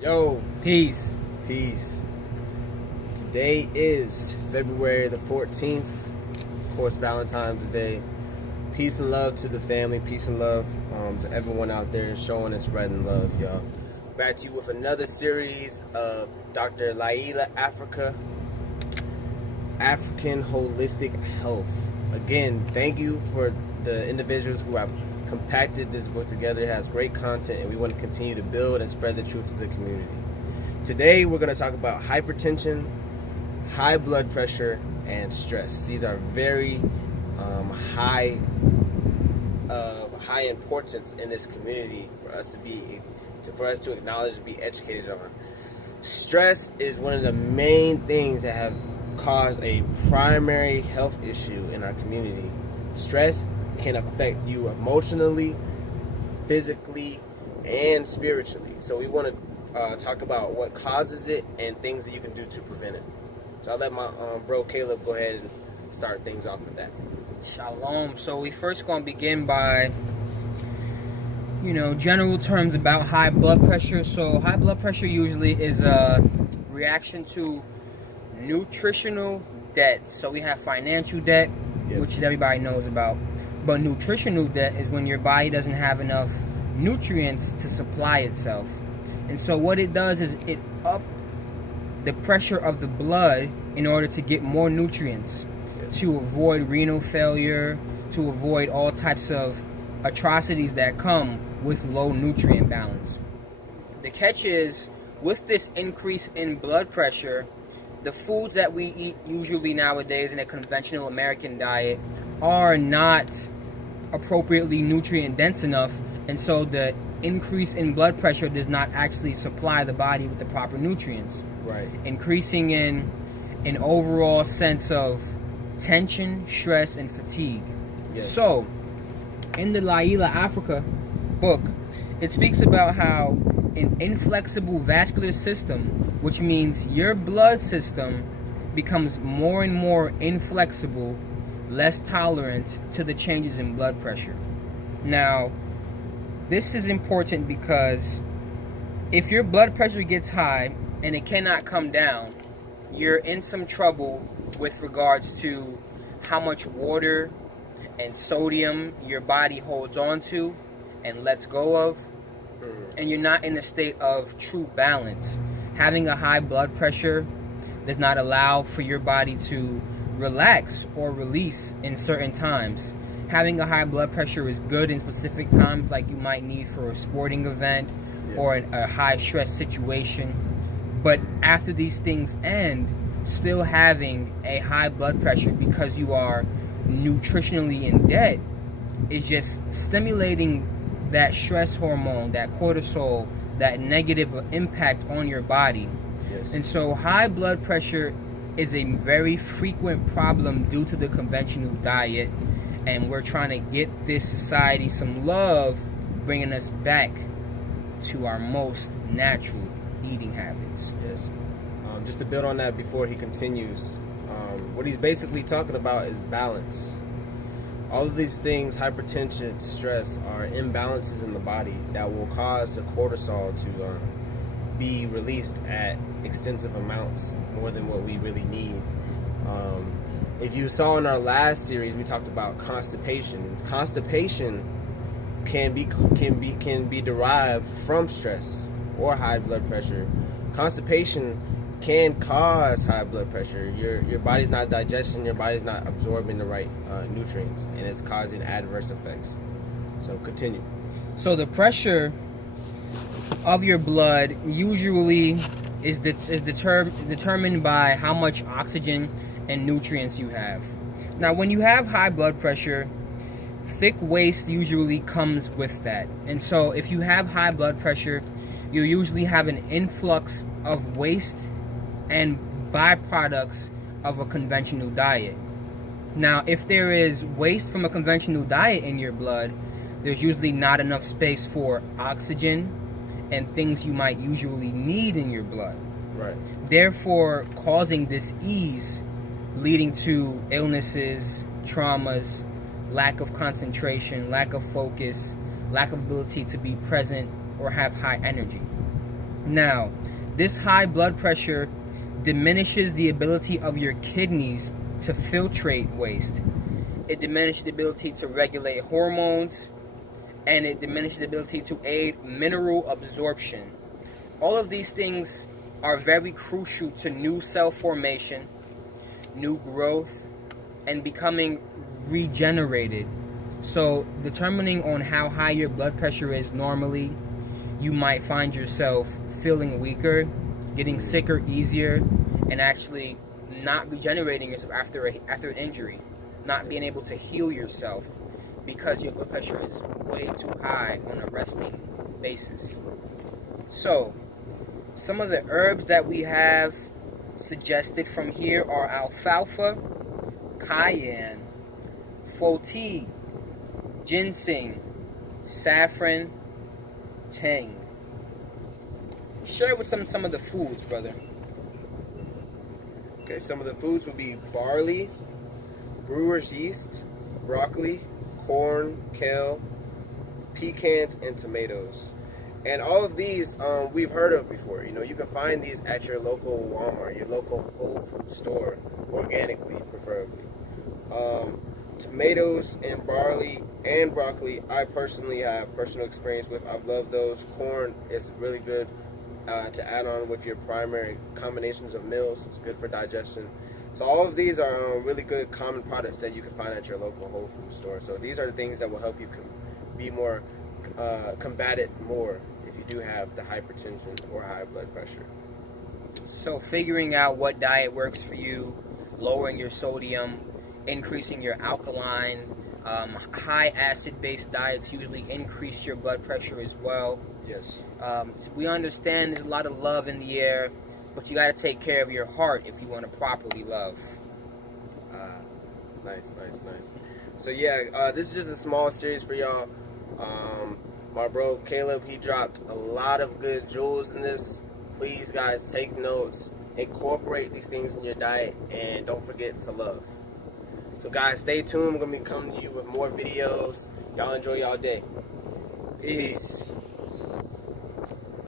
Yo, Peace. peace. Today is February the 14th, of course, Valentine's Day. Peace and love to the family, peace and love to everyone out there showing and spreading love, y'all. Back to you with another series of Dr. Laila Africa, African Holistic Health. Again, thank you for the individuals who have compacted this book together. It has great content, and we want to continue to build and spread the truth to the community. Today, we're going to talk about hypertension, high blood pressure, and stress. These are very high importance in this community for us to acknowledge and be educated on. Stress is one of the main things that have caused a primary health issue in our community. Stress can affect you emotionally, physically, and spiritually. So we want to talk about what causes it and things that you can do to prevent it. So I'll let my bro Caleb go ahead and start things off with that. Shalom. So we first going to begin by, general terms about high blood pressure. So high blood pressure usually is a reaction to nutritional debt. So we have financial debt, Yes. which everybody knows about. But nutritional debt is when your body doesn't have enough nutrients to supply itself. And so what it does is it up the pressure of the blood in order to get more nutrients, Yes. to avoid renal failure, to avoid all types of atrocities that come with low nutrient balance. The catch is, with this increase in blood pressure, the foods that we eat usually nowadays in a conventional American diet are not appropriately nutrient dense enough, and so the increase in blood pressure does not actually supply the body with the proper nutrients, Right. increasing in an overall sense of tension, stress, and fatigue. Yes. So, in the Laila Africa book, it speaks about how an inflexible vascular system, which means your blood system becomes more and more inflexible, less tolerant to the changes in blood pressure. Now, this is important because if your blood pressure gets high and it cannot come down, you're in some trouble with regards to how much water and sodium your body holds on to and lets go of, and you're not in a state of true balance. Having a high blood pressure does not allow for your body to relax or release in certain times. Having a high blood pressure is good in specific times, like you might need for a sporting event or a high stress situation. But after these things end, still having a high blood pressure because you are nutritionally in debt is just stimulating that stress hormone, that cortisol, that negative impact on your body. Yes. And so high blood pressure is a very frequent problem due to the conventional diet, and we're trying to get this society some love, bringing us back to our most natural eating habits. Yes. Just to build on that before he continues, what he's basically talking about is balance. All of these things, hypertension, stress, are imbalances in the body that will cause the cortisol to be released at extensive amounts, more than what we really need. If you saw in our last series, we talked about constipation. Constipation can be derived from stress or high blood pressure. Constipation can cause high blood pressure. Your body's not digesting, your body's not absorbing the right nutrients, and it's causing adverse effects. So continue. So the pressure of your blood usually is determined by how much oxygen and nutrients you have. Now, when you have high blood pressure, thick waste usually comes with that. And so if you have high blood pressure, you usually have an influx of waste and byproducts of a conventional diet. Now, if there is waste from a conventional diet in your blood, there's usually not enough space for oxygen and things you might usually need in your blood. Right. Therefore, causing dis-ease, leading to illnesses, traumas, lack of concentration, lack of focus, lack of ability to be present or have high energy. Now, this high blood pressure diminishes the ability of your kidneys to filtrate waste. It diminishes the ability to regulate hormones, and it diminishes the ability to aid mineral absorption. All of these things are very crucial to new cell formation, new growth, and becoming regenerated. So, determining on how high your blood pressure is normally, you might find yourself feeling weaker, getting sicker easier, and actually not regenerating yourself after an injury, not being able to heal yourself because your blood pressure is way too high on a resting basis. So, some of the herbs that we have suggested from here are alfalfa, cayenne, foti, ginseng, saffron, tang. Share with some of the foods, brother. Okay, some of the foods would be barley, brewer's yeast, broccoli, corn, kale, pecans, and tomatoes. And all of these we've heard of before. You know, you can find these at your local Walmart, your local Whole Food store, organically, preferably. Tomatoes and barley and broccoli, I personally have personal experience with. I've loved those. Corn is really good to add on with your primary combinations of meals. It's good for digestion. So all of these are really good common products that you can find at your local Whole Food store. So these are the things that will help you be more combat it more if you do have the hypertension or high blood pressure. So figuring out what diet works for you, lowering your sodium, increasing your alkaline, high acid-based diets usually increase your blood pressure as well. Yes. So we understand there's a lot of love in the air, but you got to take care of your heart if you want to properly love. Nice. So yeah, this is just a small series for y'all. My bro Caleb, he dropped a lot of good jewels in this. Please guys, take notes, incorporate these things in your diet, and don't forget to love. So guys, stay tuned. We're gonna be coming to you with more videos. Y'all enjoy y'all day. Peace.